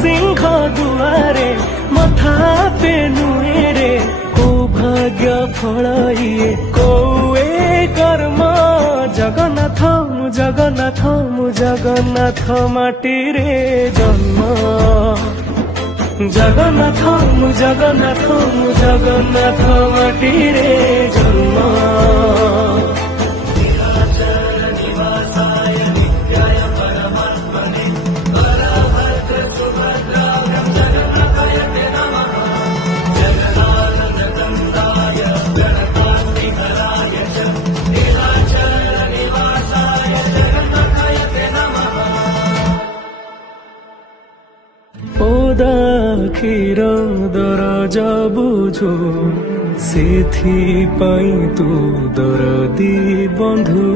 सिंह दुआरे मथा पे नुएरे को भाग्य फल इए कोए कर्म जगन्नाथ मु जगन्नाथ मु जगन्नाथ माटी रे जन्म जगन्नाथ मु जगन्नाथ मु जगन्नाथ माटी रे जन्म क्षीर दरज बुझु सेथि पाई तू दरदी बंधु।